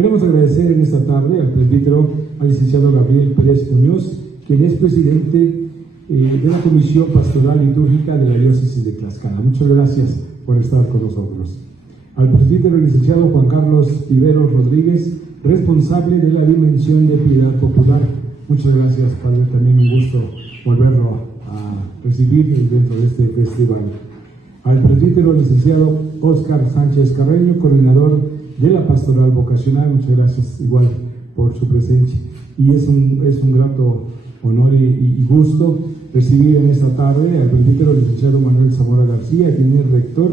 Queremos agradecer en esta tarde al presbítero, al licenciado Gabriel Pérez Muñoz, quien es presidente de la Comisión Pastoral Litúrgica de la Diócesis de Tlaxcala. Muchas gracias por estar con nosotros. Al presbítero licenciado Juan Carlos Tiveros Rodríguez, responsable de la Dimensión de Piedad Popular. Muchas gracias, padre, también un gusto volverlo a recibir dentro de este festival. Al presbítero licenciado Óscar Sánchez Carreño, coordinador de la Pastoral Vocacional, muchas gracias igual por su presencia. Y es un grato honor y gusto recibir en esta tarde al presbítero licenciado Manuel Zamora García, quien es rector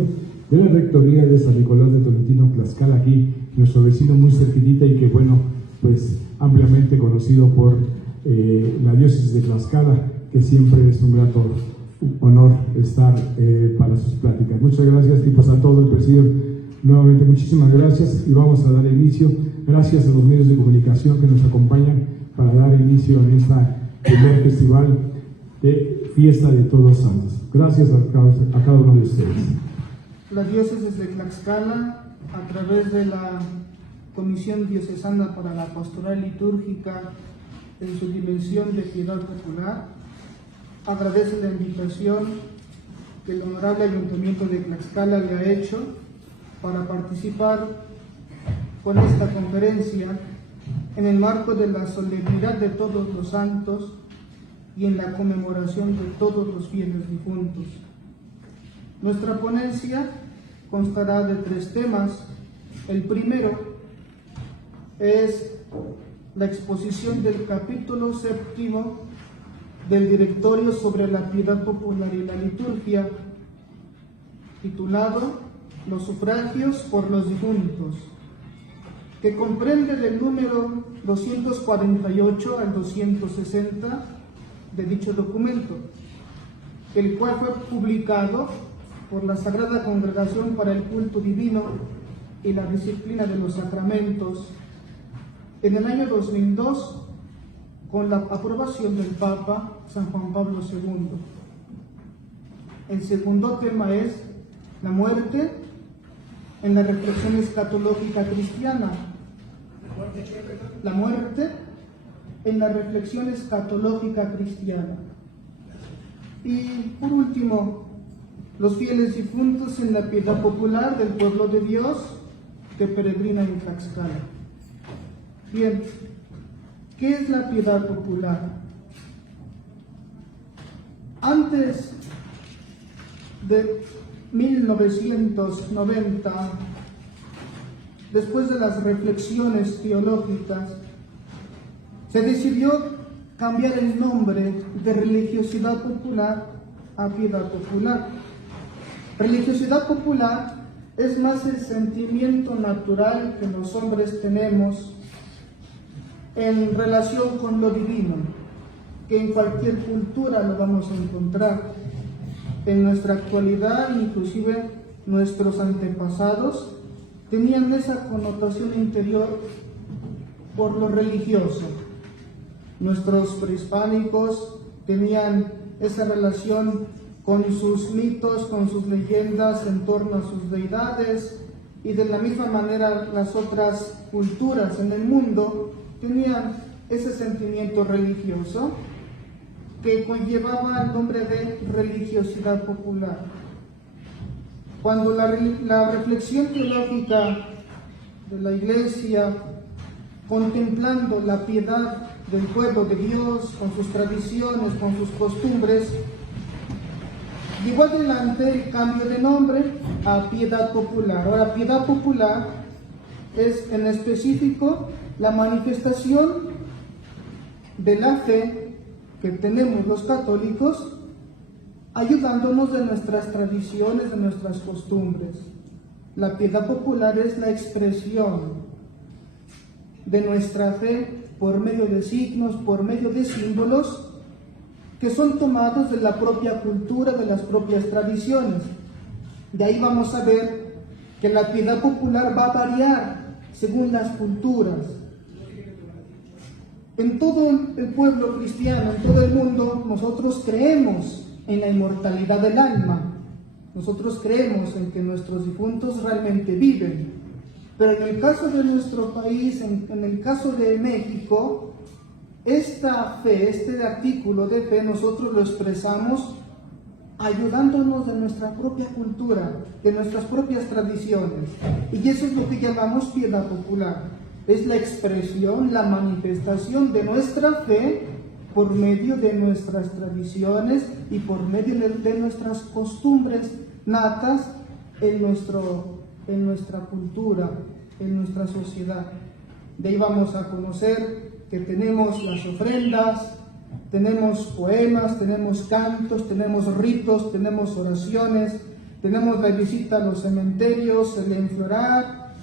de la Rectoría de San Nicolás de Tolentino, Tlaxcala, aquí nuestro vecino muy cerquitita y que bueno, pues ampliamente conocido por la diócesis de Tlaxcala, que siempre es un grato honor estar para sus pláticas. Muchas gracias y pues a todo el presidio nuevamente muchísimas gracias y vamos a dar inicio. Gracias a los medios de comunicación que nos acompañan para dar inicio a este primer festival de Fiesta de Todos Santos. Gracias a cada uno de ustedes. La diócesis de Tlaxcala, a través de la Comisión Diocesana para la Pastoral Litúrgica en su dimensión de piedad popular, agradece la invitación que el Honorable Ayuntamiento de Tlaxcala le ha hecho para participar con esta conferencia en el marco de la solemnidad de todos los santos y en la conmemoración de todos los fieles difuntos. Nuestra ponencia constará de 3 temas. El primero es la exposición del capítulo 7 del Directorio sobre la Piedad Popular y la Liturgia, titulado Los sufragios por los difuntos, que comprende del número 248 al 260 de dicho documento, el cual fue publicado por la Sagrada Congregación para el Culto Divino y la Disciplina de los Sacramentos en el año 2002, con la aprobación del Papa San Juan Pablo II. El segundo tema es la muerte en la reflexión escatológica cristiana. La muerte en la reflexión escatológica cristiana. Y por último, los fieles difuntos en la piedad popular del pueblo de Dios que peregrina en Tlaxcala. Bien, ¿qué es la piedad popular? Antes de 1990, después de las reflexiones teológicas, se decidió cambiar el nombre de religiosidad popular a piedad popular. Religiosidad popular es más el sentimiento natural que los hombres tenemos en relación con lo divino, que en cualquier cultura lo vamos a encontrar. En nuestra actualidad, inclusive nuestros antepasados tenían esa connotación interior por lo religioso. Nuestros prehispánicos tenían esa relación con sus mitos, con sus leyendas en torno a sus deidades, y de la misma manera las otras culturas en el mundo tenían ese sentimiento religioso que conllevaba el nombre de religiosidad popular. Cuando la reflexión teológica de la Iglesia, contemplando la piedad del pueblo de Dios, con sus tradiciones, con sus costumbres, llevó adelante el cambio de nombre a piedad popular. Ahora, piedad popular es en específico la manifestación de la fe que tenemos los católicos, ayudándonos de nuestras tradiciones, de nuestras costumbres. La piedad popular es la expresión de nuestra fe por medio de signos, por medio de símbolos que son tomados de la propia cultura, de las propias tradiciones. De ahí vamos a ver que la piedad popular va a variar según las culturas. En todo el pueblo cristiano, en todo el mundo, nosotros creemos en la inmortalidad del alma. Nosotros creemos en que nuestros difuntos realmente viven. Pero en el caso de nuestro país, en el caso de México, esta fe, este artículo de fe, nosotros lo expresamos ayudándonos de nuestra propia cultura, de nuestras propias tradiciones. Y eso es lo que llamamos piedad popular. Es la expresión, la manifestación de nuestra fe por medio de nuestras tradiciones y por medio de nuestras costumbres natas en nuestra cultura, en nuestra sociedad. De ahí vamos a conocer que tenemos las ofrendas, tenemos poemas, tenemos cantos, tenemos ritos, tenemos oraciones, tenemos la visita a los cementerios, el enflorar,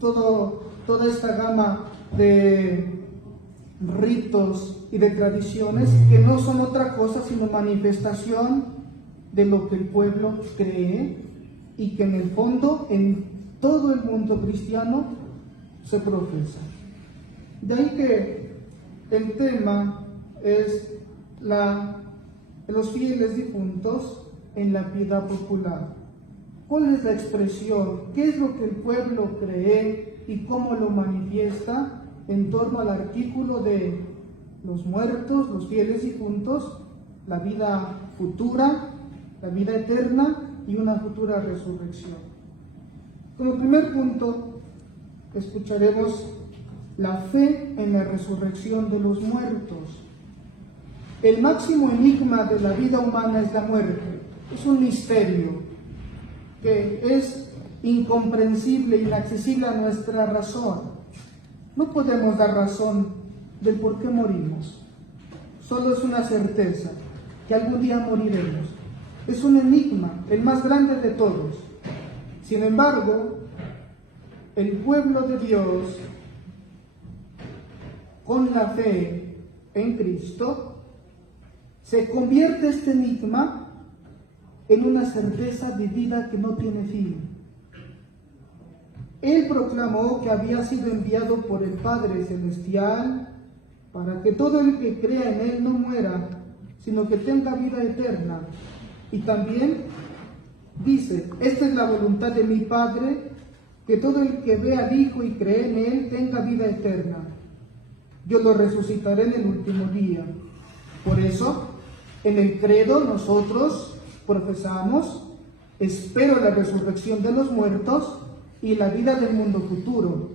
toda esta gama de ritos y de tradiciones que no son otra cosa sino manifestación de lo que el pueblo cree y que en el fondo en todo el mundo cristiano se profesa. De ahí que el tema es los fieles difuntos en la piedad popular. ¿Cuál es la expresión? ¿Qué es lo que el pueblo cree y cómo lo manifiesta en torno al artículo de los muertos, los fieles difuntos, la vida futura, la vida eterna y una futura resurrección? Como primer punto, escucharemos la fe en la resurrección de los muertos. El máximo enigma de la vida humana es la muerte. Es un misterio que es incomprensible, inaccesible a nuestra razón. No podemos dar razón del por qué morimos. Solo es una certeza, que algún día moriremos. Es un enigma, el más grande de todos. Sin embargo, el pueblo de Dios, con la fe en Cristo, se convierte este enigma en una certeza de vida que no tiene fin. Él proclamó que había sido enviado por el Padre Celestial para que todo el que crea en Él no muera, sino que tenga vida eterna. Y también dice, esta es la voluntad de mi Padre, que todo el que ve al Hijo y cree en Él tenga vida eterna. Yo lo resucitaré en el último día. Por eso, en el credo nosotros profesamos, espero la resurrección de los muertos y la vida del mundo futuro.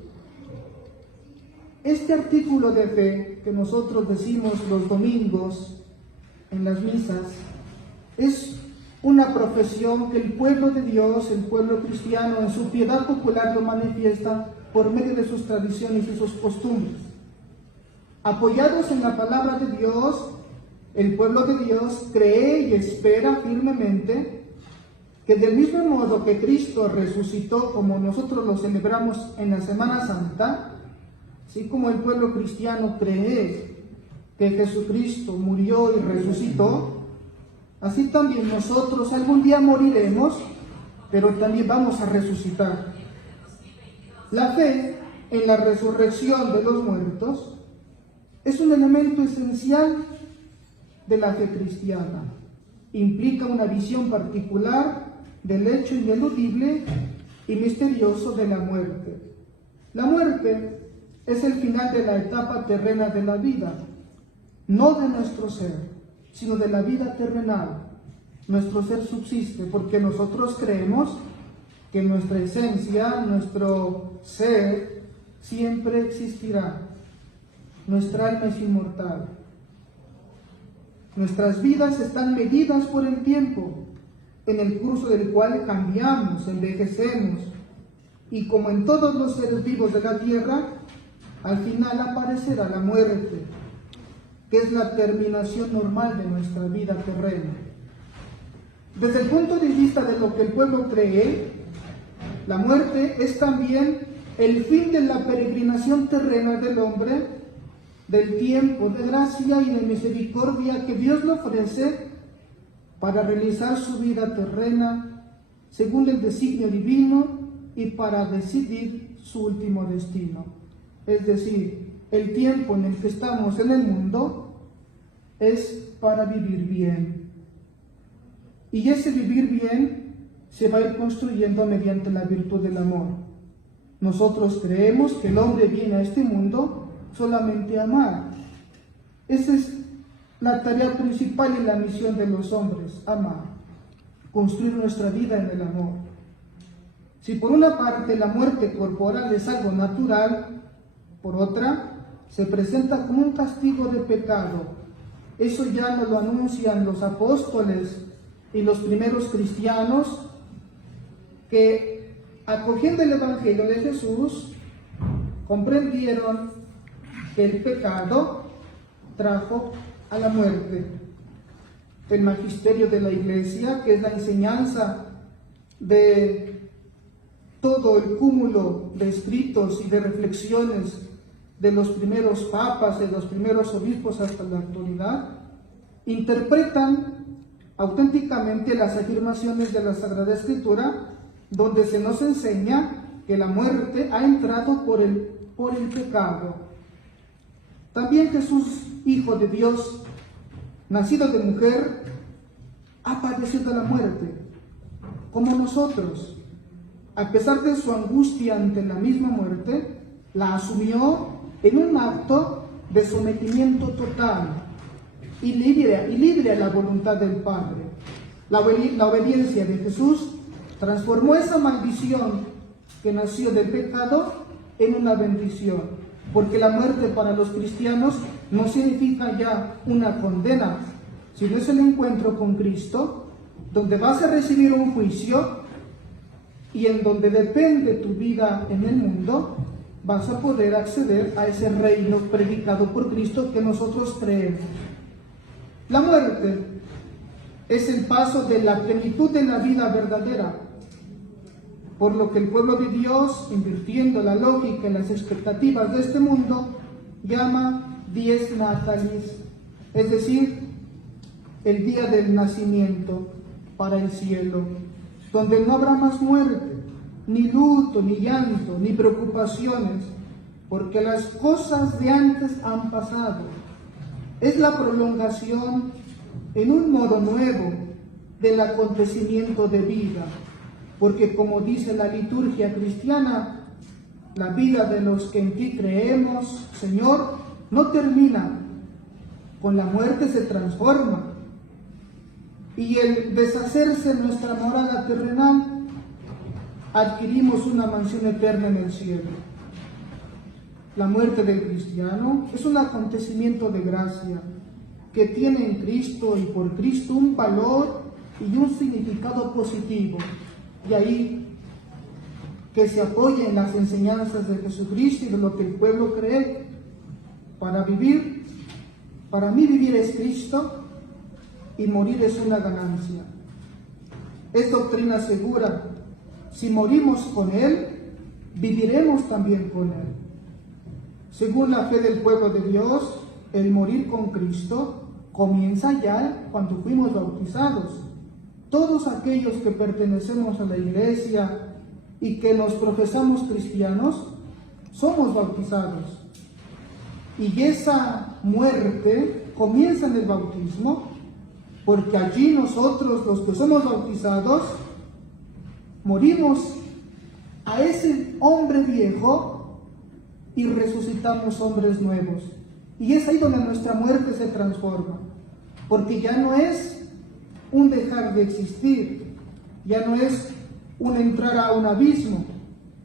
Este artículo de fe que nosotros decimos los domingos en las misas es una profesión que el pueblo de Dios, el pueblo cristiano, en su piedad popular lo manifiesta por medio de sus tradiciones y sus costumbres. Apoyados en la palabra de Dios, el pueblo de Dios cree y espera firmemente que del mismo modo que Cristo resucitó, como nosotros lo celebramos en la Semana Santa, así como el pueblo cristiano cree que Jesucristo murió y resucitó, así también nosotros algún día moriremos, pero también vamos a resucitar. La fe en la resurrección de los muertos es un elemento esencial de la fe cristiana. Implica una visión particular del hecho ineludible y misterioso de la muerte. La muerte es el final de la etapa terrena de la vida, no de nuestro ser, sino de la vida terrenal. Nuestro ser subsiste porque nosotros creemos que nuestra esencia, nuestro ser, siempre existirá. Nuestra alma es inmortal. Nuestras vidas están medidas por el tiempo, en el curso del cual cambiamos, envejecemos, y como en todos los seres vivos de la tierra, al final aparecerá la muerte, que es la terminación normal de nuestra vida terrena. Desde el punto de vista de lo que el pueblo cree, la muerte es también el fin de la peregrinación terrena del hombre, del tiempo de gracia y de misericordia que Dios le ofrece para realizar su vida terrena según el designio divino y para decidir su último destino. Es decir, el tiempo en el que estamos en el mundo es para vivir bien. Y ese vivir bien se va a ir construyendo mediante la virtud del amor. Nosotros creemos que el hombre viene a este mundo solamente a amar. Esa es la tarea principal y la misión de los hombres, amar, construir nuestra vida en el amor. Si por una parte la muerte corporal es algo natural, por otra se presenta como un castigo de pecado. Eso ya nos lo anuncian los apóstoles y los primeros cristianos que, acogiendo el Evangelio de Jesús, comprendieron que el pecado trajo a la muerte. El magisterio de la Iglesia, que es la enseñanza de todo el cúmulo de escritos y de reflexiones de los primeros papas, de los primeros obispos hasta la actualidad, interpretan auténticamente las afirmaciones de la Sagrada Escritura, donde se nos enseña que la muerte ha entrado por el pecado. También Jesús, Hijo de Dios, nacido de mujer, ha padecido la muerte, como nosotros. A pesar de su angustia ante la misma muerte, la asumió en un acto de sometimiento total y libre a la voluntad del Padre. La obediencia de Jesús transformó esa maldición que nació del pecado en una bendición, porque la muerte para los cristianos no significa ya una condena, sino es el encuentro con Cristo, donde vas a recibir un juicio y en donde depende tu vida en el mundo, vas a poder acceder a ese reino predicado por Cristo que nosotros creemos. La muerte es el paso de la plenitud de la vida verdadera, por lo que el pueblo de Dios, invirtiendo la lógica y las expectativas de este mundo, llama dies natalis, es decir, el día del nacimiento para el cielo, donde no habrá más muerte, ni luto, ni llanto, ni preocupaciones, porque las cosas de antes han pasado. Es la prolongación en un modo nuevo del acontecimiento de vida, porque como dice la liturgia cristiana, la vida de los que en ti creemos, Señor, no termina, con la muerte se transforma, y el deshacerse nuestra morada terrenal, adquirimos una mansión eterna en el cielo. La muerte del cristiano es un acontecimiento de gracia que tiene en Cristo y por Cristo un valor y un significado positivo. Y ahí que se apoya en las enseñanzas de Jesucristo y de lo que el pueblo cree. Para vivir, para mí vivir es Cristo y morir es una ganancia. Es doctrina segura. Si morimos con Él, viviremos también con Él. Según la fe del pueblo de Dios, el morir con Cristo comienza ya cuando fuimos bautizados. Todos aquellos que pertenecemos a la Iglesia y que nos profesamos cristianos, somos bautizados. Y esa muerte comienza en el bautismo, porque allí nosotros, los que somos bautizados, morimos a ese hombre viejo y resucitamos hombres nuevos. Y es ahí donde nuestra muerte se transforma, porque ya no es un dejar de existir, ya no es un entrar a un abismo,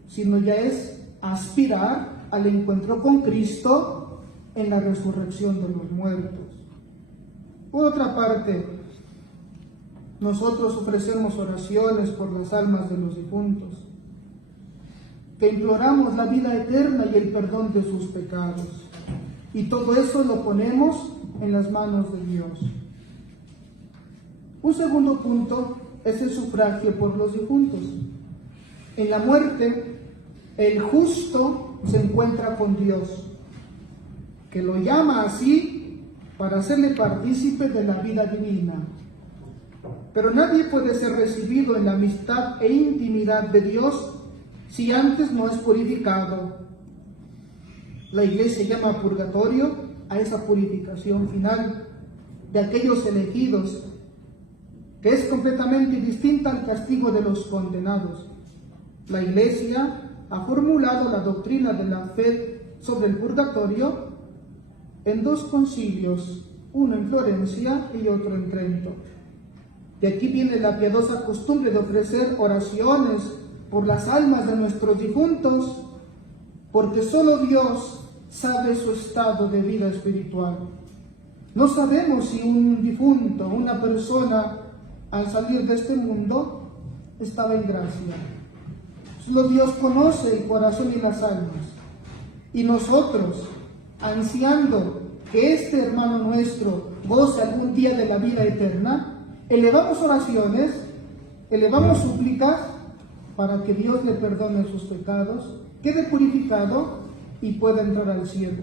sino ya es aspirar al encuentro con Cristo en la resurrección de los muertos. Por otra parte, nosotros ofrecemos oraciones por las almas de los difuntos, que imploramos la vida eterna y el perdón de sus pecados. Y todo eso lo ponemos en las manos de Dios. Un segundo punto es el sufragio por los difuntos. En la muerte, el justo se encuentra con Dios, que lo llama así para hacerle partícipe de la vida divina. Pero nadie puede ser recibido en la amistad e intimidad de Dios si antes no es purificado. La Iglesia llama purgatorio a esa purificación final de aquellos elegidos, que es completamente distinta al castigo de los condenados. La Iglesia ha formulado la doctrina de la fe sobre el purgatorio en 2 concilios, uno en Florencia y otro en Trento. De aquí viene la piadosa costumbre de ofrecer oraciones por las almas de nuestros difuntos, porque solo Dios sabe su estado de vida espiritual. No sabemos si un difunto, una persona, al salir de este mundo, estaba en gracia. Solo Dios conoce el corazón y las almas. Y nosotros, ansiando que este hermano nuestro goce algún día de la vida eterna, elevamos oraciones, elevamos súplicas para que Dios le perdone sus pecados, quede purificado y pueda entrar al cielo.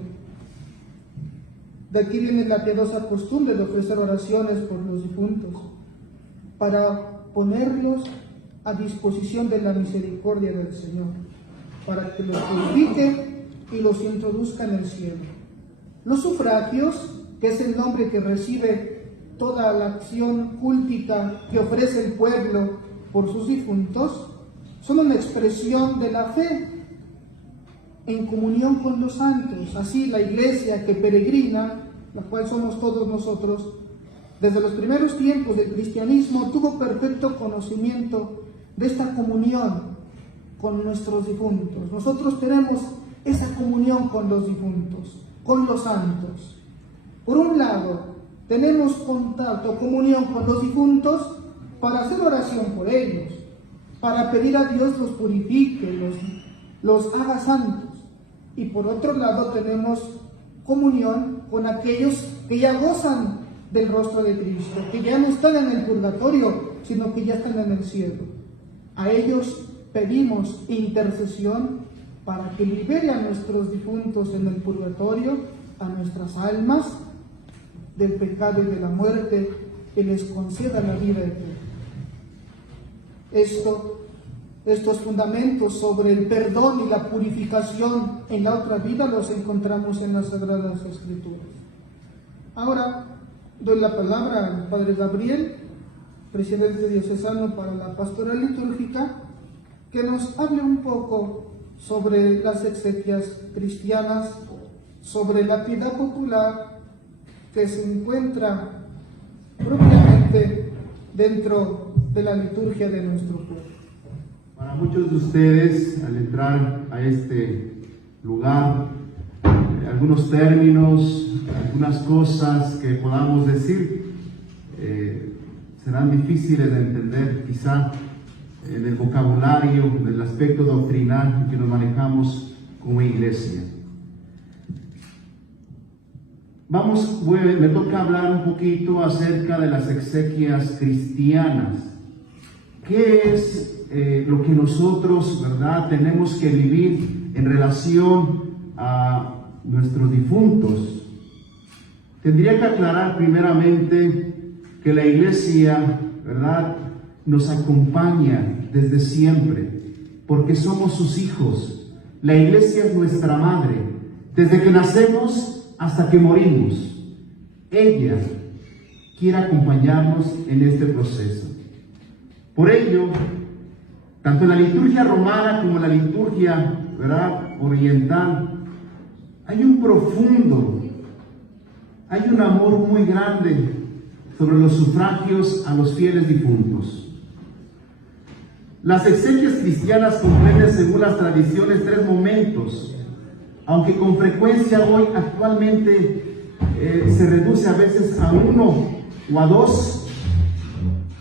De aquí viene la piadosa costumbre de ofrecer oraciones por los difuntos, para ponerlos a disposición de la misericordia del Señor, para que los purifique y los introduzca en el cielo. Los sufragios, que es el nombre que recibe toda la acción cúltica que ofrece el pueblo por sus difuntos, son una expresión de la fe en comunión con los santos. Así la iglesia que peregrina, la cual somos todos nosotros, desde los primeros tiempos del cristianismo tuvo perfecto conocimiento de esta comunión con nuestros difuntos. Nosotros tenemos esa comunión con los difuntos, con los santos. Por un lado, tenemos contacto, comunión con los difuntos para hacer oración por ellos, para pedir a Dios los purifique, los haga santos. Y por otro lado tenemos comunión con aquellos que ya gozan del rostro de Cristo, que ya no están en el purgatorio, sino que ya están en el cielo. A ellos pedimos intercesión para que libere a nuestros difuntos en el purgatorio, a nuestras almas, del pecado y de la muerte, que les conceda la vida eterna. Estos fundamentos sobre el perdón y la purificación en la otra vida los encontramos en las Sagradas Escrituras. Ahora doy la palabra al Padre Gabriel, presidente diocesano para la pastoral litúrgica, que nos hable un poco sobre las exequias cristianas, sobre la piedad popular que se encuentra propiamente dentro de la liturgia de nuestro pueblo. Para muchos de ustedes, al entrar a este lugar, algunos términos, algunas cosas que podamos decir serán difíciles de entender, quizá en el vocabulario, en el aspecto doctrinal que nos manejamos como iglesia. Me toca hablar un poquito acerca de las exequias cristianas. ¿Qué es lo que nosotros, verdad, tenemos que vivir en relación a nuestros difuntos? Tendría que aclarar primeramente que la iglesia, verdad, nos acompaña desde siempre, porque somos sus hijos. La iglesia es nuestra madre, desde que nacemos hasta que morimos. Ella quiere acompañarnos en este proceso. Por ello, tanto en la liturgia romana como en la liturgia, ¿verdad?, oriental, hay un amor muy grande sobre los sufragios a los fieles difuntos. Las exequias cristianas comprenden, según las tradiciones, 3 momentos, aunque con frecuencia hoy actualmente se reduce a veces a 1 o a 2.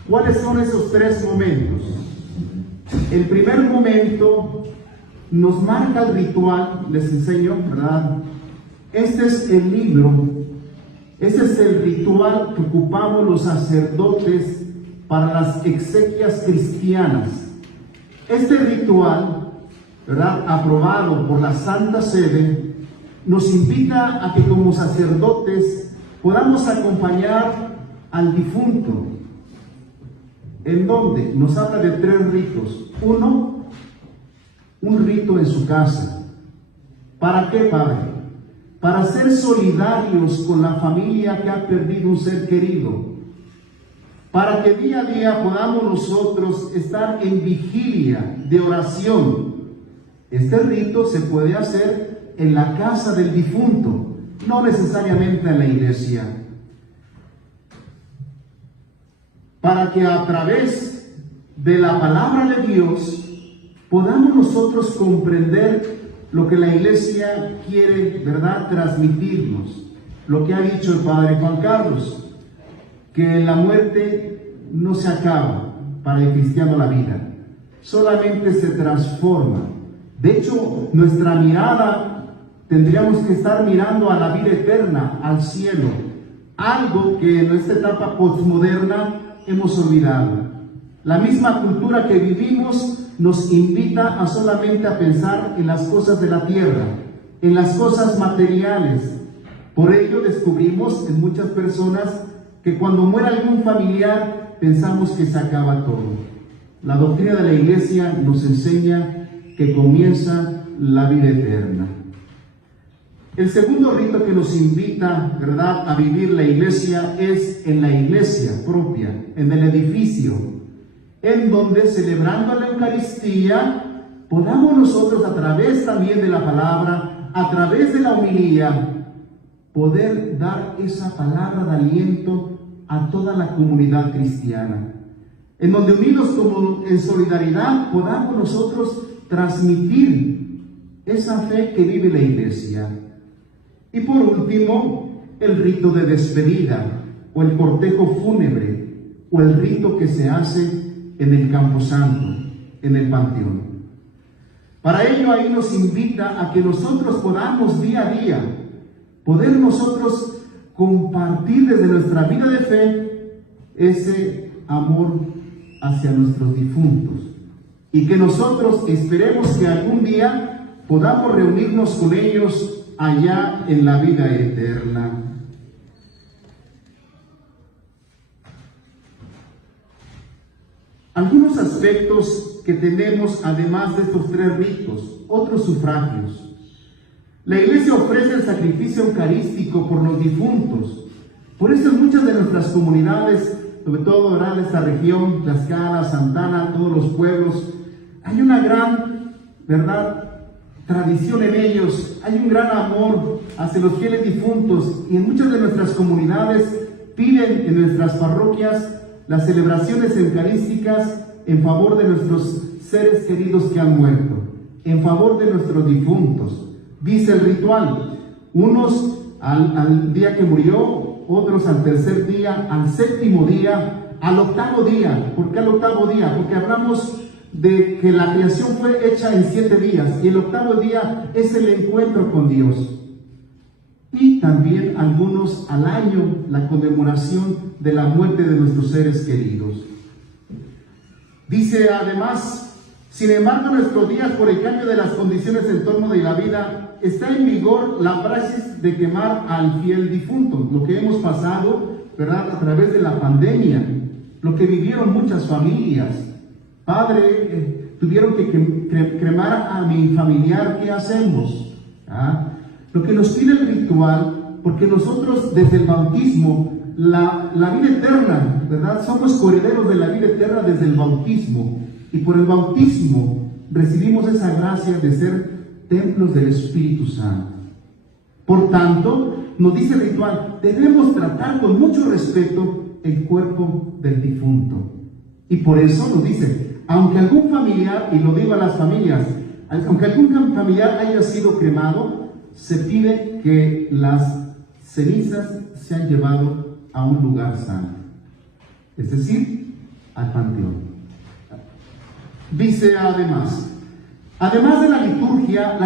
¿Cuáles son esos 3 momentos? El primer momento nos marca el ritual, les enseño, ¿verdad? Este es el libro, este es el ritual que ocupamos los sacerdotes para las exequias cristianas. Este ritual, ¿verdad?, aprobado por la Santa Sede, nos invita a que como sacerdotes podamos acompañar al difunto, en donde nos habla de 3 ritos. 1, un rito en su casa. ¿Para qué, Padre? Para ser solidarios con la familia que ha perdido un ser querido, para que día a día podamos nosotros estar en vigilia de oración, Este rito se puede hacer en la casa del difunto, no necesariamente en la iglesia, para que a través de la palabra de Dios podamos nosotros comprender lo que la iglesia quiere, ¿verdad?, transmitirnos. Lo que ha dicho el Padre Juan Carlos, que la muerte no se acaba para el cristiano la vida, solamente se transforma. De hecho, nuestra mirada tendríamos que estar mirando a la vida eterna, al cielo, algo que en esta etapa postmoderna hemos olvidado. La misma cultura que vivimos nos invita a solamente a pensar en las cosas de la tierra, en las cosas materiales. Por ello descubrimos en muchas personas que cuando muere algún familiar pensamos que se acaba todo. La doctrina de la iglesia nos enseña que comienza la vida eterna. El segundo rito que nos invita, ¿verdad?, a vivir la iglesia es en la iglesia propia, en el edificio, en donde celebrando la Eucaristía podamos nosotros a través también de la palabra, a través de la homilía, poder dar esa palabra de aliento a toda la comunidad cristiana, en donde unidos como en solidaridad podamos nosotros transmitir esa fe que vive la iglesia. Y por último, el rito de despedida, o el cortejo fúnebre, o el rito que se hace en el camposanto, en el panteón. Para ello ahí nos invita a que nosotros podamos día a día poder nosotros compartir desde nuestra vida de fe ese amor hacia nuestros difuntos, y que nosotros esperemos que algún día podamos reunirnos con ellos allá en la vida eterna. Algunos aspectos que tenemos además de estos tres ritos, otros sufragios. La iglesia ofrece el sacrificio eucarístico por los difuntos. Por eso en muchas de nuestras comunidades, sobre todo ahora en esta región, Tlaxcala, Santana, todos los pueblos, hay una gran, ¿verdad?, tradición en ellos, hay un gran amor hacia los fieles difuntos, y en muchas de nuestras comunidades piden en nuestras parroquias las celebraciones eucarísticas en favor de nuestros seres queridos que han muerto, en favor de nuestros difuntos. Dice el ritual, unos al día que murió, otros al tercer día, al séptimo día, al octavo día. ¿Por qué al octavo día? Porque hablamos de que la creación fue hecha en 7 días, y el octavo día es el encuentro con Dios. Y también algunos al año, la conmemoración de la muerte de nuestros seres queridos. Dice además, sin embargo, en nuestros días, por el cambio de las condiciones en torno de la vida, está en vigor la praxis de quemar al fiel difunto, lo que hemos pasado, ¿verdad?, a través de la pandemia, lo que vivieron muchas familias. Padre, tuvieron que cremar a mi familiar, ¿qué hacemos? Lo que nos pide el ritual, porque nosotros desde el bautismo, la vida eterna, ¿verdad?, somos coherederos de la vida eterna desde el bautismo, y por el bautismo recibimos esa gracia de ser templos del Espíritu Santo. Por tanto, nos dice el ritual, debemos tratar con mucho respeto el cuerpo del difunto. Y por eso nos dice, aunque algún familiar, y lo digo a las familias, aunque algún familiar haya sido cremado, se pide que las cenizas sean llevadas a un lugar santo, es decir, al panteón. Dice además de la liturgia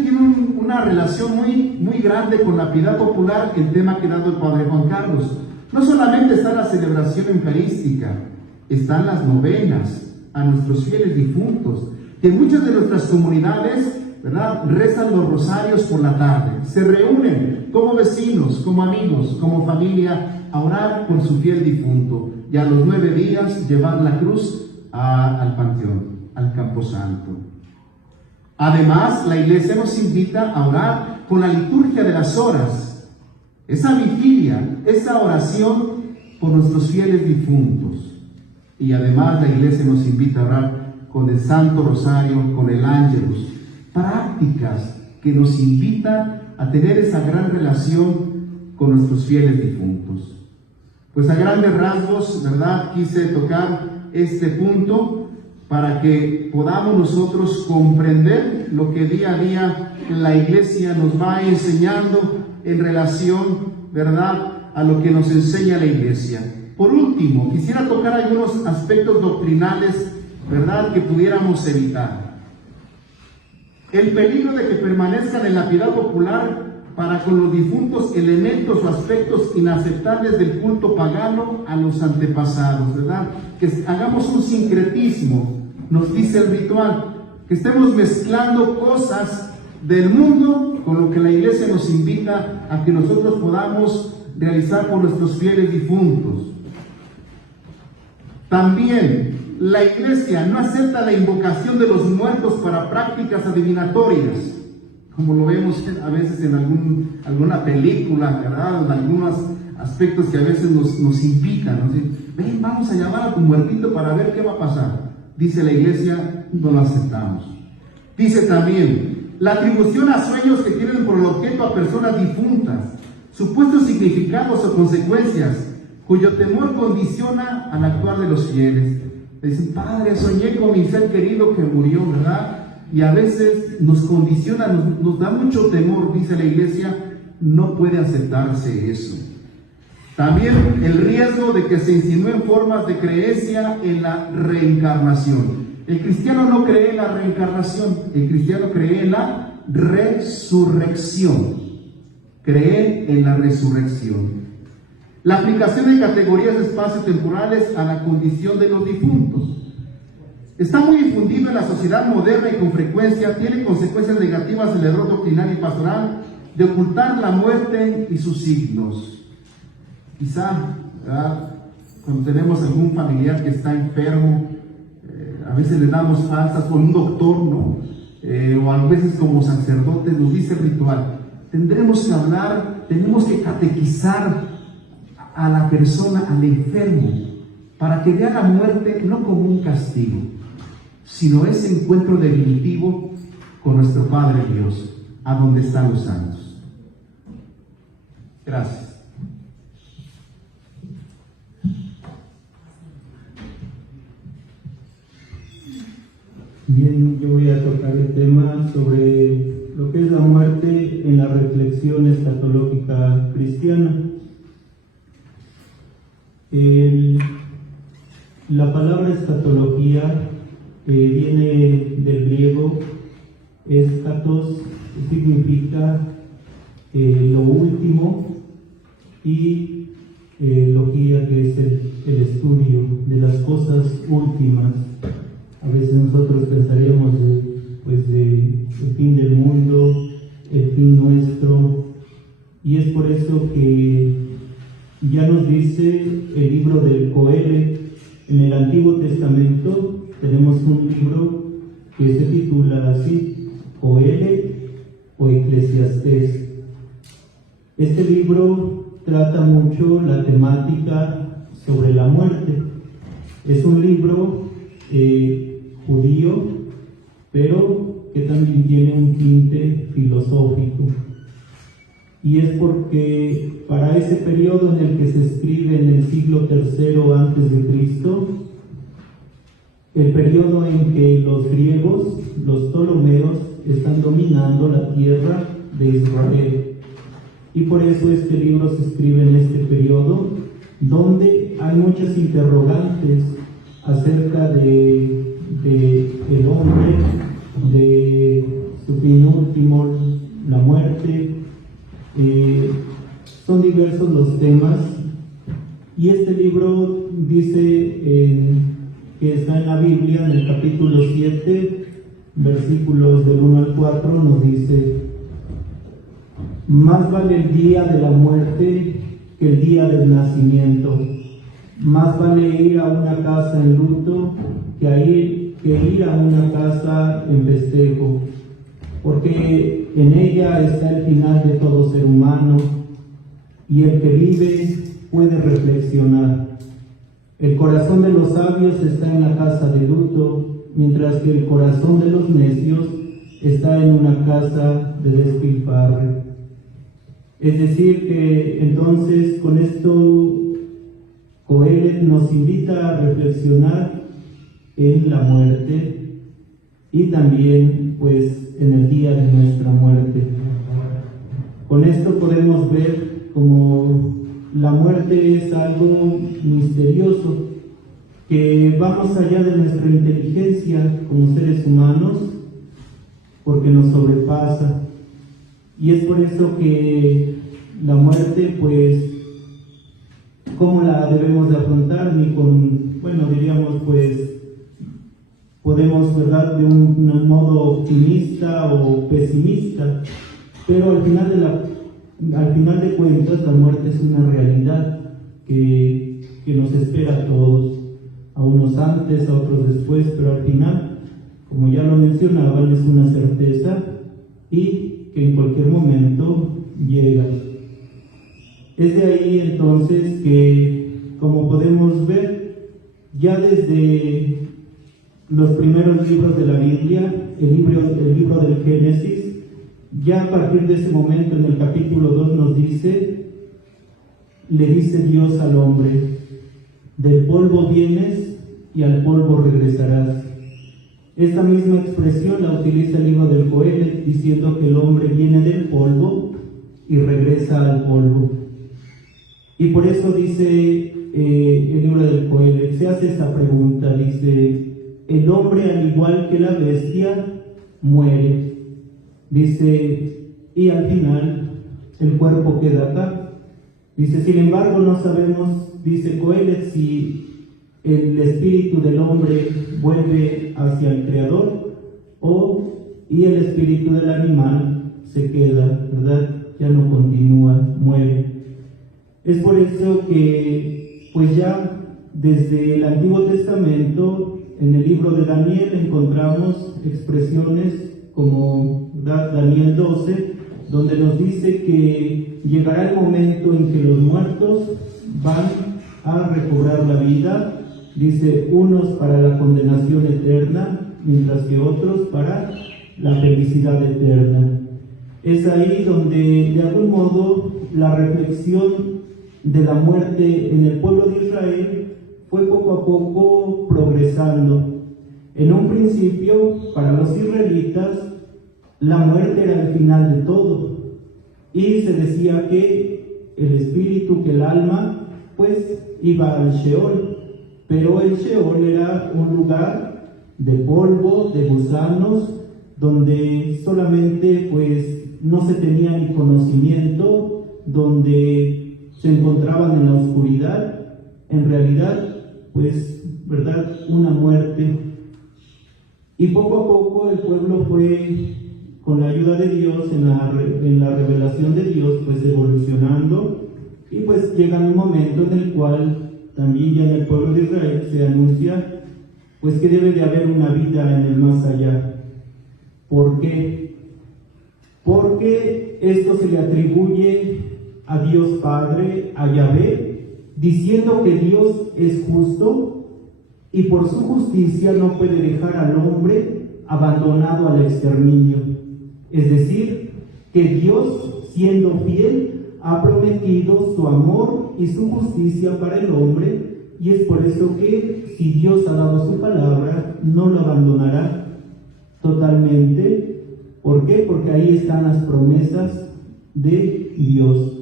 tiene una relación muy grande con la piedad popular, el tema que ha dado el Padre Juan Carlos. No solamente está la celebración eucarística, están las novenas a nuestros fieles difuntos, que en muchas de nuestras comunidades, ¿verdad?, rezan los rosarios por la tarde, se reúnen como vecinos, como amigos, como familia, a orar por su fiel difunto, y a los 9 días llevar la cruz al panteón, al camposanto. Además, la iglesia nos invita a orar con la liturgia de las horas, esa vigilia, esa oración por nuestros fieles difuntos. Y además la iglesia nos invita a orar con el Santo Rosario, con el Ángelus, prácticas que nos invitan a tener esa gran relación con nuestros fieles difuntos. Pues a grandes rasgos, ¿verdad?, quise tocar este punto para que podamos nosotros comprender lo que día a día la Iglesia nos va enseñando en relación, ¿verdad?, a lo que nos enseña la Iglesia. Por último, quisiera tocar algunos aspectos doctrinales, ¿verdad?, que pudiéramos evitar. El peligro de que permanezcan en la piedad popular para con los difuntos elementos o aspectos inaceptables del culto pagano a los antepasados, ¿verdad? Que hagamos un sincretismo, nos dice el ritual, que estemos mezclando cosas del mundo con lo que la Iglesia nos invita a que nosotros podamos realizar por nuestros fieles difuntos. También la Iglesia no acepta la invocación de los muertos para prácticas adivinatorias, como lo vemos a veces en alguna película, ¿verdad? En algunos aspectos que a veces nos invitan, ¿no? Ven, vamos a llamar a tu muertito para ver qué va a pasar. Dice la Iglesia, no lo aceptamos. Dice también, la atribución a sueños que tienen por objeto a personas difuntas, supuestos significados o consecuencias, cuyo temor condiciona al actuar de los fieles. Le dicen, Padre, soñé con mi ser querido que murió, ¿verdad? Y a veces nos condiciona, nos da mucho temor, dice la Iglesia, no puede aceptarse eso. También el riesgo de que se insinúen formas de creencia en la reencarnación. El cristiano no cree en la reencarnación, el cristiano cree en la resurrección. Cree en la resurrección. La aplicación de categorías espacio-temporales a la condición de los difuntos. Está muy difundido en la sociedad moderna y con frecuencia tiene consecuencias negativas el error doctrinal y pastoral de ocultar la muerte y sus signos. Quizá, ¿verdad?, cuando tenemos algún familiar que está enfermo, a veces le damos falsas, o un doctor, ¿no? O a veces como sacerdotes nos dice el ritual, tendremos que hablar, tenemos que catequizar a la persona, al enfermo, para que vea la muerte no como un castigo, sino ese encuentro definitivo con nuestro Padre Dios, a donde están los santos. Gracias. Bien, yo voy a tocar el tema sobre lo que es la muerte en la reflexión escatológica cristiana. La palabra escatología viene del griego. Escatos significa lo último, y logía, que es el estudio de las cosas últimas. A veces nosotros pensaríamos de el fin del mundo, el fin nuestro, y es por eso que ya nos dice el libro del Coele. En el Antiguo Testamento tenemos un libro que se titula así, Coele o Eclesiastés. Este libro trata mucho la temática sobre la muerte. Es un libro judío, pero que también tiene un tinte filosófico. Y es porque para ese periodo en el que se escribe, en el siglo III a.C., el periodo en que los griegos, los ptolomeos, están dominando la tierra de Israel. Y por eso este libro se escribe en este periodo, donde hay muchas interrogantes acerca de el hombre, de su fin último, la muerte. Son diversos los temas, y este libro dice que está en la Biblia, en el capítulo 7, versículos del 1 al 4, nos dice: más vale el día de la muerte que el día del nacimiento, más vale ir a una casa en luto que ir a una casa en festejo, porque en ella está el final de todo ser humano, y el que vive puede reflexionar. El corazón de los sabios está en la casa de luto, mientras que el corazón de los necios está en una casa de despilfarre. Es decir, que entonces con esto Coelet nos invita a reflexionar en la muerte y también pues en el día de nuestra muerte. Con esto podemos ver como la muerte es algo misterioso que va más allá de nuestra inteligencia como seres humanos, porque nos sobrepasa. Y es por eso que la muerte, pues, ¿cómo la debemos de afrontar? Ni con, bueno, diríamos, pues, podemos, ¿verdad?, de un modo optimista o pesimista, pero al final de cuentas la muerte es una realidad que nos espera a todos, a unos antes, a otros después, pero al final, como ya lo mencionaban, es una certeza y que en cualquier momento llega. Es de ahí entonces que, como podemos ver, ya desde los primeros libros de la Biblia, el libro del Génesis, ya a partir de ese momento en el capítulo 2 nos dice, le dice Dios al hombre, del polvo vienes y al polvo regresarás. Esta misma expresión la utiliza el libro del Coelet, diciendo que el hombre viene del polvo y regresa al polvo. Y por eso dice el libro del Coelet, se hace esta pregunta, dice, el hombre al igual que la bestia muere. Dice, y al final el cuerpo queda acá. Dice, sin embargo no sabemos, dice Coelet, si el espíritu del hombre vuelve hacia el Creador y el espíritu del animal se queda, ¿verdad? Ya no continúa, muere. Es por eso que, pues ya desde el Antiguo Testamento, en el libro de Daniel encontramos expresiones como Daniel 12, donde nos dice que llegará el momento en que los muertos van a recobrar la vida, dice, unos para la condenación eterna, mientras que otros para la felicidad eterna. Es ahí donde, de algún modo, la reflexión de la muerte en el pueblo de Israel fue poco a poco progresando. En un principio, para los israelitas, la muerte era el final de todo. Y se decía que el espíritu, que el alma, pues iba al Sheol. Pero el Sheol era un lugar de polvo, de gusanos, donde solamente pues no se tenía ni conocimiento, donde se encontraban en la oscuridad. En realidad, pues, ¿verdad?, una muerte. Y poco a poco el pueblo fue, con la ayuda de Dios, en la revelación de Dios, pues evolucionando, y pues llega un momento en el cual también ya en el pueblo de Israel se anuncia pues que debe de haber una vida en el más allá. ¿Por qué? Porque esto se le atribuye a Dios Padre, a Yahvé, diciendo que Dios es justo y por su justicia no puede dejar al hombre abandonado al exterminio. Es decir, que Dios, siendo fiel, ha prometido su amor y su justicia para el hombre, y es por eso que si Dios ha dado su palabra, no lo abandonará totalmente. ¿Por qué? Porque ahí están las promesas de Dios.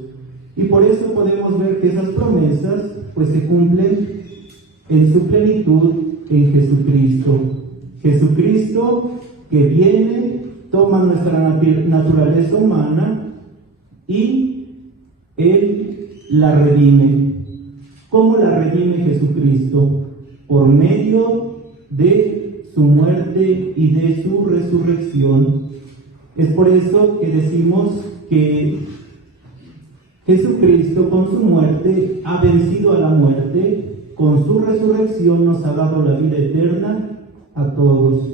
Y por eso podemos ver que esas promesas pues se cumplen en su plenitud en Jesucristo. Jesucristo que viene, toma nuestra naturaleza humana y Él la redime. ¿Cómo la redime Jesucristo? Por medio de su muerte y de su resurrección. Es por eso que decimos que Jesucristo con su muerte ha vencido a la muerte, con su resurrección nos ha dado la vida eterna a todos.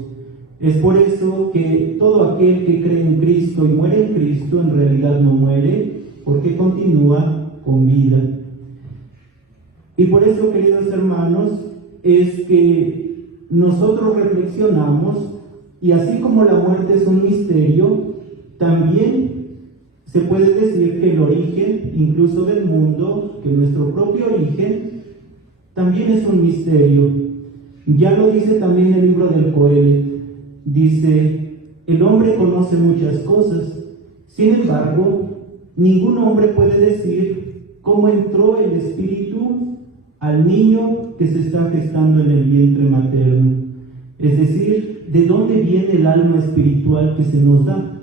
Es por eso que todo aquel que cree en Cristo y muere en Cristo en realidad no muere, porque continúa con vida. Y por eso, queridos hermanos, es que nosotros reflexionamos Y así como la muerte es un misterio, también se puede decir que el origen, incluso del mundo, que nuestro propio origen, también es un misterio. Ya lo dice también el libro del Coelet. Dice, el hombre conoce muchas cosas, sin embargo, ningún hombre puede decir cómo entró el espíritu al niño que se está gestando en el vientre materno. Es decir, de dónde viene el alma espiritual que se nos da.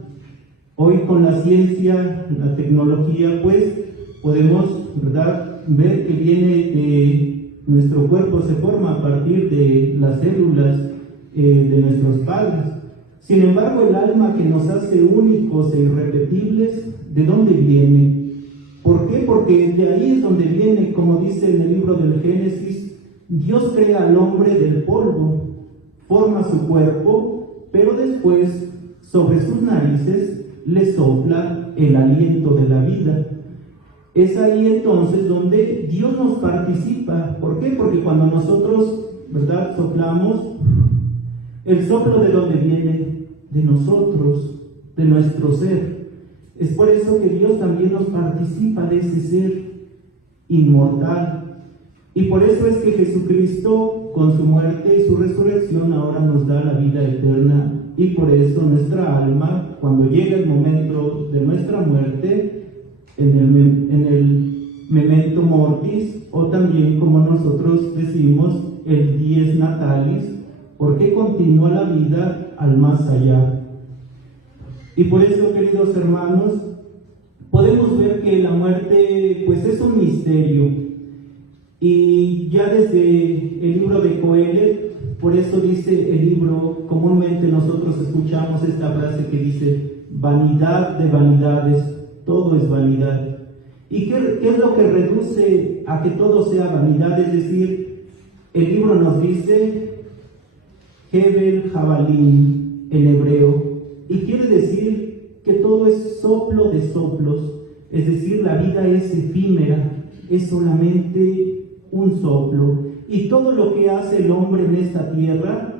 Hoy con la ciencia, la tecnología, pues podemos, ¿verdad?, ver que viene de nuestro cuerpo, se forma a partir de las células de nuestros padres. Sin embargo, el alma que nos hace únicos e irrepetibles, ¿de dónde viene? ¿Por qué? Porque de ahí es donde viene, como dice en el libro del Génesis, Dios crea al hombre del polvo, forma su cuerpo, pero después sobre sus narices le sopla el aliento de la vida. Es ahí entonces donde Dios nos participa. ¿Por qué? Porque cuando nosotros, ¿verdad?, soplamos, el soplo de donde viene, de nosotros, de nuestro ser. Es por eso que Dios también nos participa de ese ser inmortal. Y por eso es que Jesucristo, con su muerte y su resurrección, ahora nos da la vida eterna. Y por eso nuestra alma, cuando llega el momento de nuestra muerte, en el memento mortis, o también como nosotros decimos, el dies natalis, porque continúa la vida al más allá. Y por eso, queridos hermanos, podemos ver que la muerte pues es un misterio. Y ya desde el libro de Coelet, por eso dice el libro, comúnmente nosotros escuchamos esta frase que dice, vanidad de vanidades, todo es vanidad. ¿Y qué es lo que reduce a que todo sea vanidad? Es decir, el libro nos dice, Hebel Jabalín, en hebreo, y quiere decir que todo es soplo de soplos, es decir, la vida es efímera, es solamente un soplo. Y todo lo que hace el hombre en esta tierra,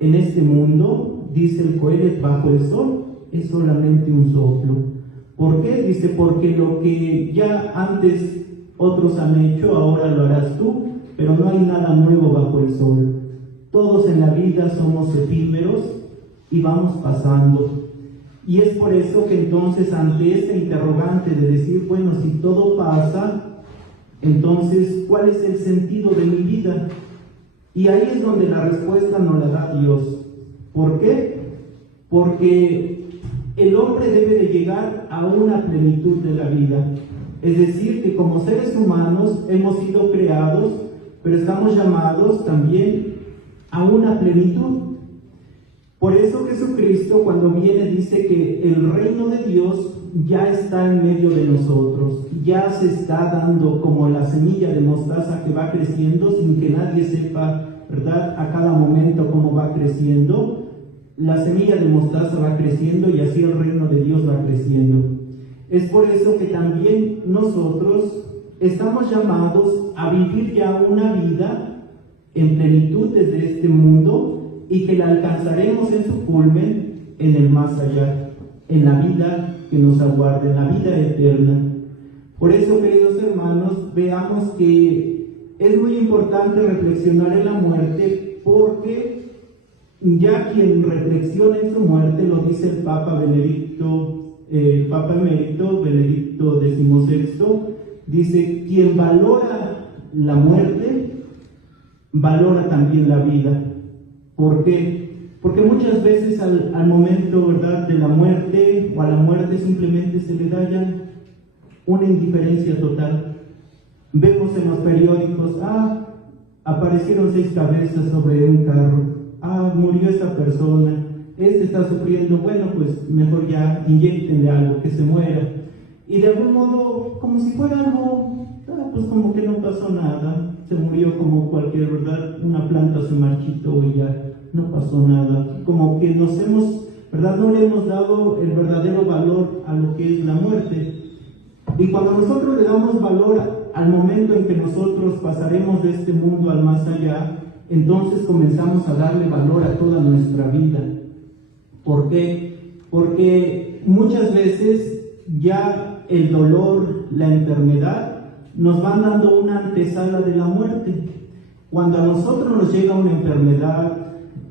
en este mundo, dice el Coelet, bajo el sol, es solamente un soplo. ¿Por qué? Dice, porque lo que ya antes otros han hecho, ahora lo harás tú, pero no hay nada nuevo bajo el sol. Todos en la vida somos efímeros y vamos pasando. Y es por eso que entonces ante este interrogante de decir, bueno, si todo pasa, entonces, ¿cuál es el sentido de mi vida? Y ahí es donde la respuesta nos la da Dios. ¿Por qué? Porque el hombre debe de llegar a una plenitud de la vida. Es decir, que como seres humanos hemos sido creados, pero estamos llamados también a una plenitud. Por eso Jesucristo, cuando viene, dice que el reino de Dios ya está en medio de nosotros, ya se está dando como la semilla de mostaza que va creciendo sin que nadie sepa, ¿verdad?, a cada momento cómo va creciendo. La semilla de mostaza va creciendo y así el reino de Dios va creciendo. Es por eso que también nosotros estamos llamados a vivir ya una vida en plenitud desde este mundo y que la alcanzaremos en su culmen en el más allá, en la vida que nos aguarda, en la vida eterna. Por eso, queridos hermanos, veamos que es muy importante reflexionar en la muerte, porque ya quien reflexiona en su muerte, lo dice el Papa emérito Benedicto XVI, dice, quien valora la muerte, valora también la vida. ¿Por qué? Porque muchas veces al momento, ¿verdad?, de la muerte o a la muerte simplemente se le da ya una indiferencia total. Vemos en los periódicos, aparecieron 6 cabezas sobre un carro, murió esa persona, está sufriendo, bueno, pues mejor ya inyéctenle algo, que se muera. Y de algún modo, como si fuera algo, pues como que no pasó nada, se murió como cualquier, ¿verdad? Una planta se marchitó y ya no pasó nada. Como que nos hemos, ¿verdad?, no le hemos dado el verdadero valor a lo que es la muerte. Y cuando nosotros le damos valor al momento en que nosotros pasaremos de este mundo al más allá, entonces comenzamos a darle valor a toda nuestra vida. ¿Por qué? Porque muchas veces ya el dolor, la enfermedad, nos van dando una antesala de la muerte. Cuando a nosotros nos llega una enfermedad,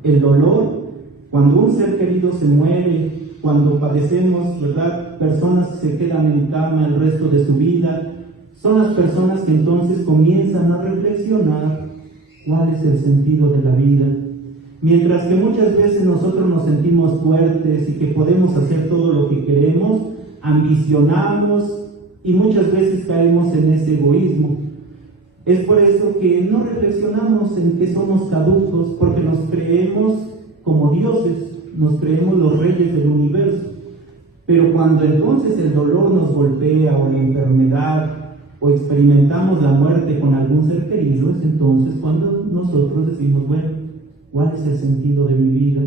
el dolor, cuando un ser querido se muere, cuando padecemos, ¿verdad?, personas que se quedan en cama el resto de su vida, son las personas que entonces comienzan a reflexionar cuál es el sentido de la vida. Mientras que muchas veces nosotros nos sentimos fuertes y que podemos hacer todo lo que queremos, ambicionamos y muchas veces caemos en ese egoísmo. Es por eso que no reflexionamos en que somos caducos, porque nos creemos como dioses, nos creemos los reyes del universo. Pero cuando entonces el dolor nos golpea o la enfermedad o experimentamos la muerte con algún ser querido, es entonces cuando nosotros decimos, bueno, ¿cuál es el sentido de mi vida?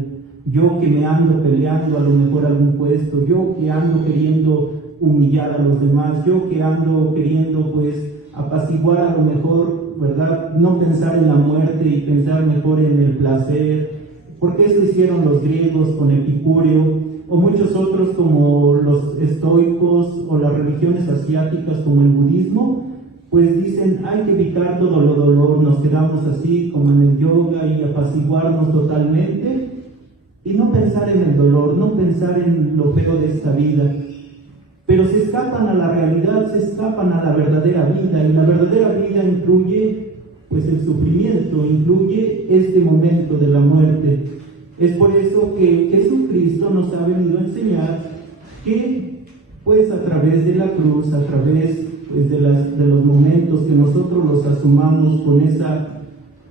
Yo que me ando peleando a lo mejor algún puesto, yo que ando queriendo humillar a los demás, yo que ando queriendo pues apaciguar a lo mejor, ¿verdad? No pensar en la muerte y pensar mejor en el placer, porque eso hicieron los griegos con Epicúreo, o muchos otros como los estoicos o las religiones asiáticas como el budismo, pues dicen hay que evitar todo lo dolor, nos quedamos así como en el yoga y apaciguarnos totalmente y no pensar en el dolor, no pensar en lo feo de esta vida. Pero se escapan a la realidad, se escapan a la verdadera vida, y la verdadera vida incluye pues el sufrimiento, incluye este momento de la muerte. Es por eso que Jesucristo nos ha venido a enseñar que pues a través de la cruz, a través pues, de los momentos que nosotros los asumamos con esa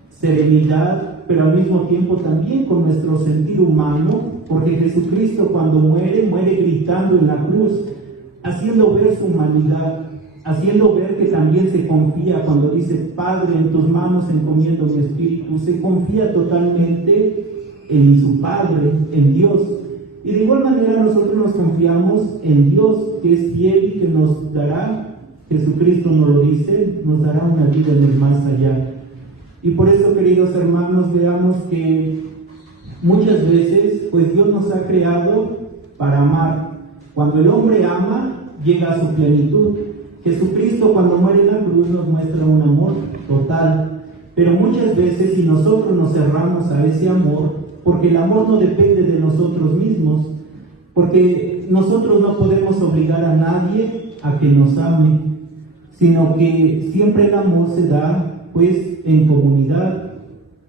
serenidad, pero al mismo tiempo también con nuestro sentir humano, porque Jesucristo cuando muere, muere gritando en la cruz, haciendo ver su humanidad, haciendo ver que también se confía cuando dice, Padre, en tus manos encomiendo mi espíritu, se confía totalmente en su Padre, en Dios. Y de igual manera nosotros nos confiamos en Dios, que es fiel y que nos dará, Jesucristo nos lo dice, nos dará una vida en el más allá. Y por eso, queridos hermanos, veamos que muchas veces, pues Dios nos ha creado para amar. Cuando el hombre ama, llega a su plenitud. Jesucristo cuando muere en la cruz nos muestra un amor total. Pero muchas veces si nosotros nos cerramos a ese amor, porque el amor no depende de nosotros mismos, porque nosotros no podemos obligar a nadie a que nos ame, sino que siempre el amor se da pues en comunidad,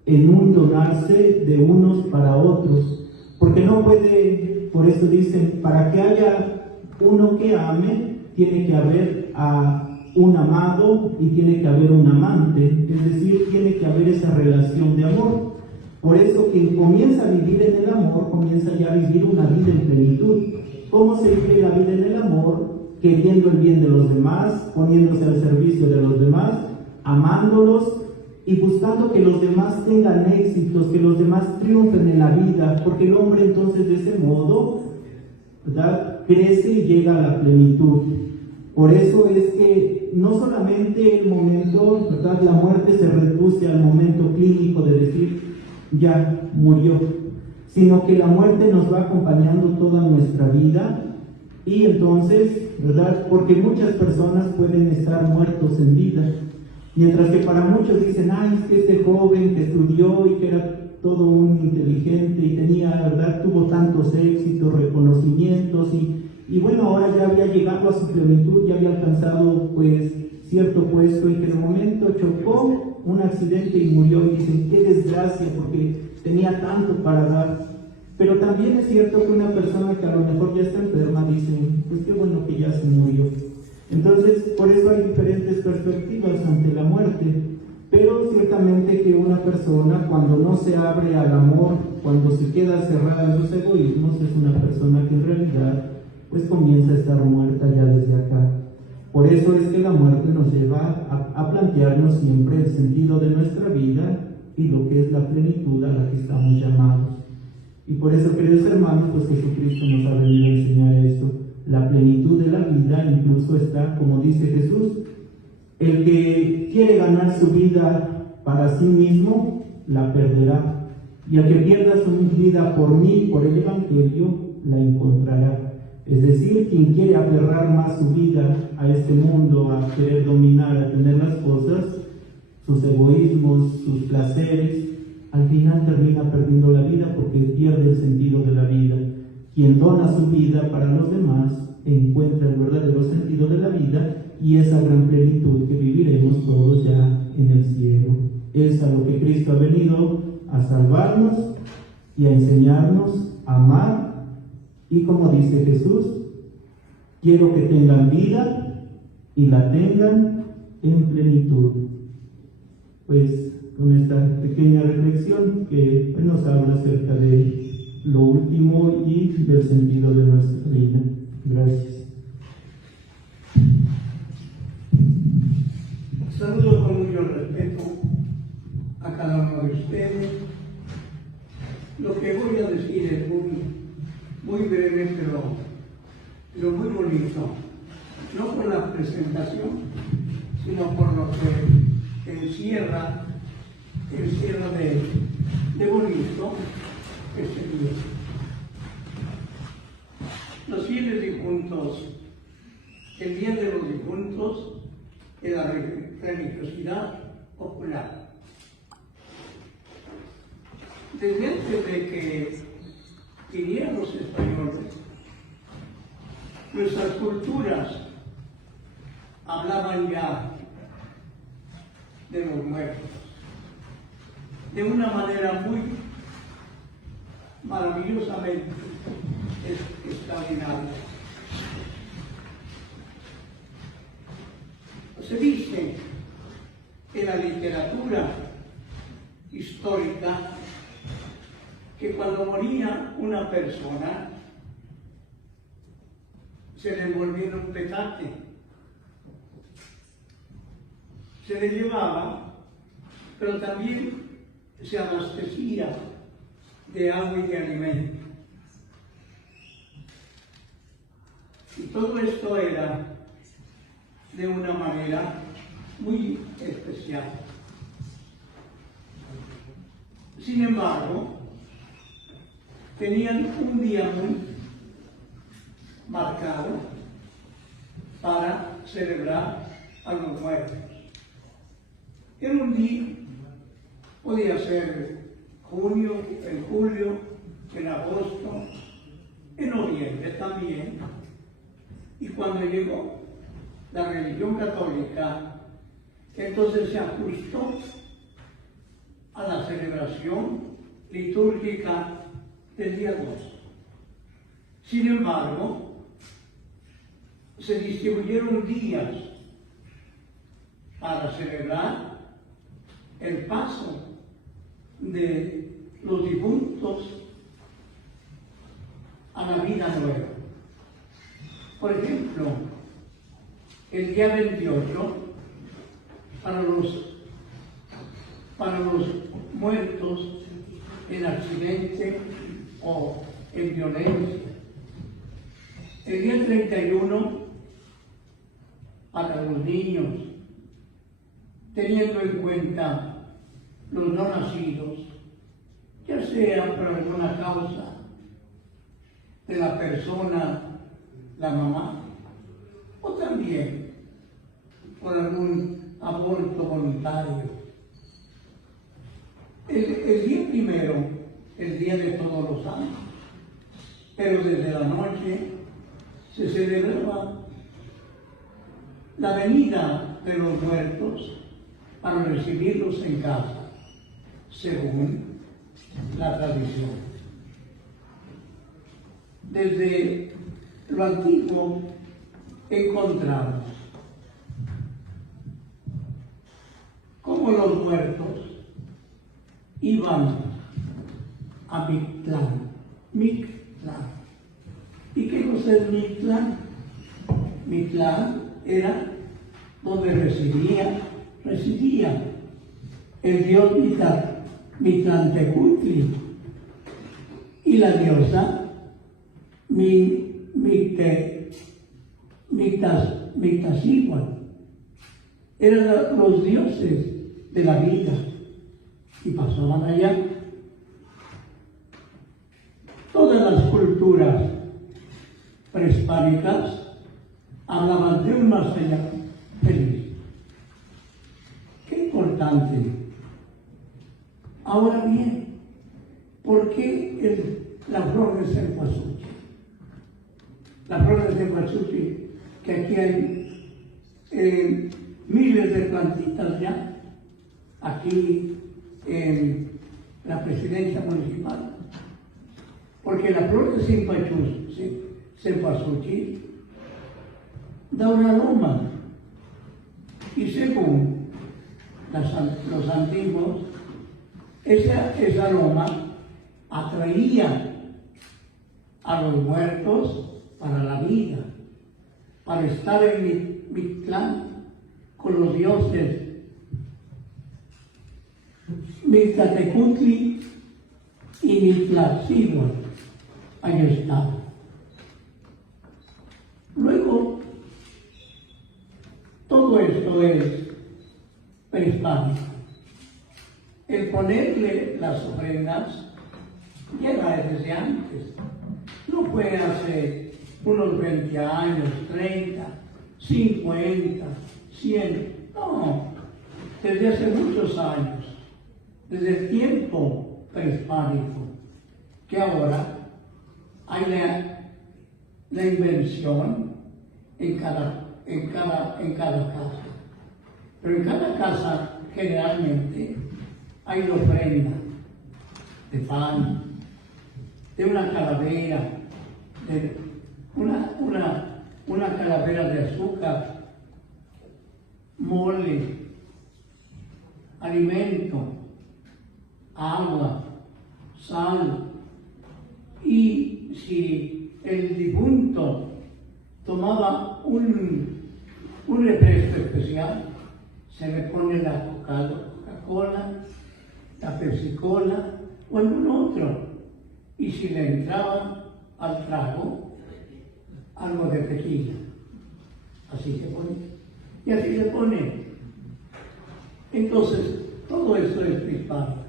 en un donarse de unos para otros, porque no puede, por eso dicen, para que haya uno que ame, tiene que haber a un amado y tiene que haber un amante, es decir, tiene que haber esa relación de amor. Por eso quien comienza a vivir en el amor, comienza ya a vivir una vida en plenitud. ¿Cómo se vive la vida en el amor? Queriendo el bien de los demás, poniéndose al servicio de los demás, amándolos y buscando que los demás tengan éxitos, que los demás triunfen en la vida, porque el hombre entonces de ese modo, ¿verdad?, crece y llega a la plenitud. Por eso es que no solamente el momento, ¿verdad?, la muerte se reduce al momento clínico de decir, ya murió, sino que la muerte nos va acompañando toda nuestra vida. Y entonces, ¿verdad?, porque muchas personas pueden estar muertos en vida, mientras que para muchos dicen, ay, es que este joven que estudió y que era todo un inteligente y tenía, ¿verdad?, tuvo tantos éxitos, reconocimientos y bueno, ahora ya había llegado a su plenitud, ya había alcanzado pues cierto puesto y que de momento chocó un accidente y murió, y dicen, qué desgracia porque tenía tanto para dar. Pero también es cierto que una persona que a lo mejor ya está enferma dice, pues qué bueno que ya se murió. Entonces, por eso hay diferentes perspectivas ante la muerte. Pero ciertamente que una persona cuando no se abre al amor, cuando se queda cerrada en sus egoísmos, es una persona que en realidad pues comienza a estar muerta ya desde acá. Por eso es que la muerte nos lleva a plantearnos siempre el sentido de nuestra vida y lo que es la plenitud a la que estamos llamados. Y por eso, queridos hermanos, pues Jesucristo nos ha venido a enseñar esto. La plenitud de la vida incluso está, como dice Jesús, el que quiere ganar su vida para sí mismo, la perderá. y al que pierda su vida por mí, por el Evangelio, la encontrará. Es decir, quien quiere aferrar más su vida a este mundo, a querer dominar, a tener las cosas, sus egoísmos, sus placeres, al final termina perdiendo la vida porque pierde el sentido de la vida. Quien dona su vida para los demás encuentra el verdadero sentido de la vida y esa gran plenitud que viviremos todos ya en el cielo. Es a lo que Cristo ha venido a salvarnos y a enseñarnos a amar. Y como dice Jesús, quiero que tengan vida y la tengan en plenitud. Pues con esta pequeña reflexión que nos habla acerca de lo último y del sentido de nuestra vida. Gracias. Saludo con mucho respeto a cada uno de ustedes. Lo que voy a decir es muy breve, pero muy bonito. No por la presentación, sino por lo que encierra de bonito este día. Los fieles difuntos, el Día de los Difuntos de la religiosidad popular. Desde antes de que vinieran los españoles, nuestras culturas hablaban ya de los muertos, de una manera muy maravillosamente extraordinaria. Se dice en la literatura histórica que cuando moría una persona se le envolvía en un petate, se le llevaba, pero también se abastecía de agua y de alimento. Y todo esto era de una manera muy especial. Sin embargo, tenían un día muy marcado para celebrar a los muertos. Era un día, podía ser junio, en julio, en agosto, en noviembre también. Y cuando llegó la religión católica, entonces se ajustó a la celebración litúrgica del día 2. Sin embargo, se distribuyeron días para celebrar el paso de los difuntos a la vida nueva. Por ejemplo, el día 28, para los muertos en accidente o en violencia. El día 31, para los niños, teniendo en cuenta los no nacidos, ya sea por alguna causa de la persona, la mamá, o también por algún aborto voluntario. El día primero, el día de Todos los Santos, pero desde la noche se celebraba la venida de los muertos para recibirlos en casa, según la tradición. Desde lo antiguo encontramos cómo los muertos iban a Mictlán. ¿Y qué cosa es Mictlán? Mictlán era donde residía el dios Mitlantecutli y la diosa Mictacihuatl. Eran los dioses de la vida y pasaban allá todas las culturas prehispánicas hablaban de un más allá feliz. Qué importante. Ahora bien, ¿por qué la flor de cempasúchil? La flor de cempasúchil, que aquí hay miles de plantitas ya, aquí en la presidencia municipal. Porque la flor de cempasúchil da un aroma. Y según los antiguos, ese aroma atraía a los muertos para la vida, para estar en Mictlán con los dioses Mictlatecutli y Mictlatzíhuatl. Ahí está. Luego, todo esto es prehispánico. El ponerle las ofrendas llega desde antes. No fue hace unos 20 años, 30, 50, 100. No, desde hace muchos años, desde el tiempo prehispánico, que ahora hay la invención en cada casa. Pero en cada casa generalmente hay la ofrenda de pan, de una calavera, de una calavera de azúcar, mole, alimento, agua, sal. Y si el difunto tomaba un refresco especial, se le pone la Coca-Cola, la Pepsi-Cola o algún otro. Y si le entraba al trago, algo de tequila. Así se pone. Y así se pone. Entonces, todo esto es prehispánico.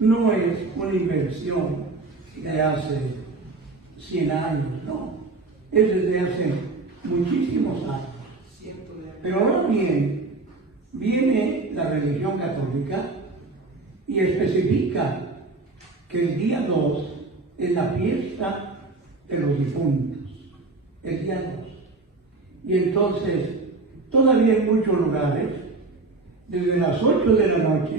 No es una invención de hace 100 años, no. Es desde hace muchísimos años. Pero ahora bien, viene la religión católica y especifica que el día 2 es la fiesta de los difuntos, el día 2. Y entonces, todavía en muchos lugares, desde las 8 de la noche,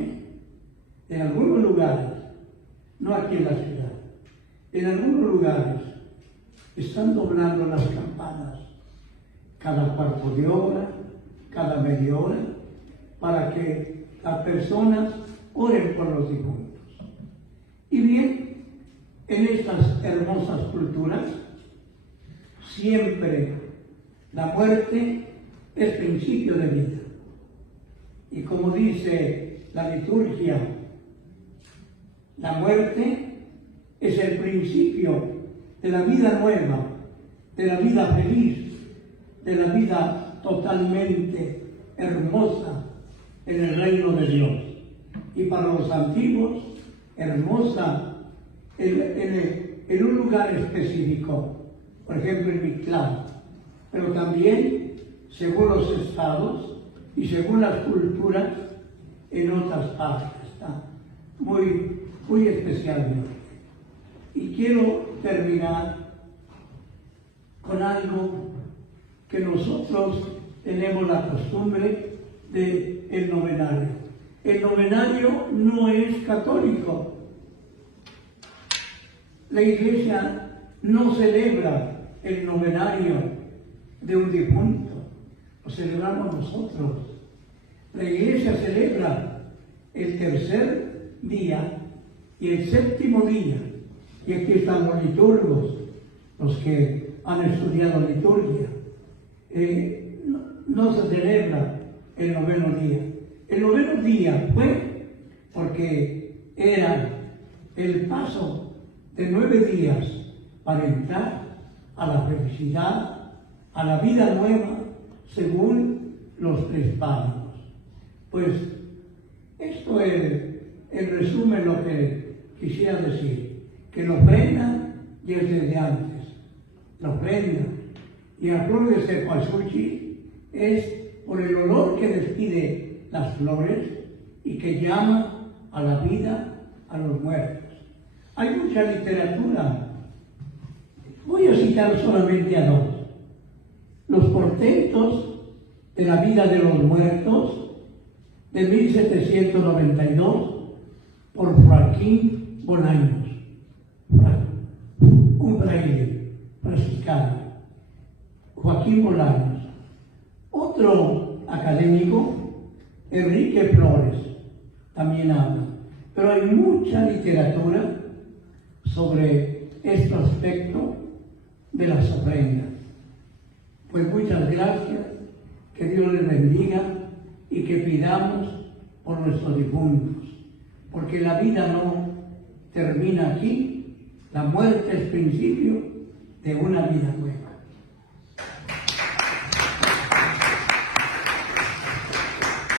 en algunos lugares, no aquí en la ciudad, en algunos lugares, están doblando las campanas cada cuarto de hora, cada media hora, para que las personas oren por los difuntos. Y bien, en estas hermosas culturas, siempre la muerte es principio de vida. Y como dice la liturgia, la muerte es el principio de la vida nueva, de la vida feliz, de la vida totalmente hermosa en el reino de Dios. Y para los antiguos, hermosa en un lugar específico, por ejemplo en Mictlán, pero también según los estados y según las culturas en otras partes, está muy especialmente. Y quiero terminar con algo que nosotros tenemos la costumbre del novenario. El novenario no es católico. La Iglesia no celebra el novenario de un difunto, lo celebramos nosotros. La Iglesia celebra el tercer día y el séptimo día. Y aquí están los liturgos, los que han estudiado liturgia. No se celebra el noveno día. El noveno día fue porque era el paso de 9 días para entrar a la felicidad, a la vida nueva, según los prehispánicos. Pues esto es, en resumen, lo que quisiera decir, que la ofrenda y es desde antes. La ofrenda y la flor de cempasúchil es por el olor que despide las flores y que llama a la vida a los muertos. Hay mucha literatura. Voy a citar solamente a dos. Los portentos de la vida de los muertos de 1792 por Joaquín Bolaños, un fraile franciscano. Joaquín Bolaños. Otro académico, Enrique Flores, también habla. Pero hay mucha literatura sobre este aspecto de las ofrendas. Pues muchas gracias, que Dios les bendiga y que pidamos por nuestros difuntos, porque la vida no termina aquí, la muerte es principio de una vida nueva.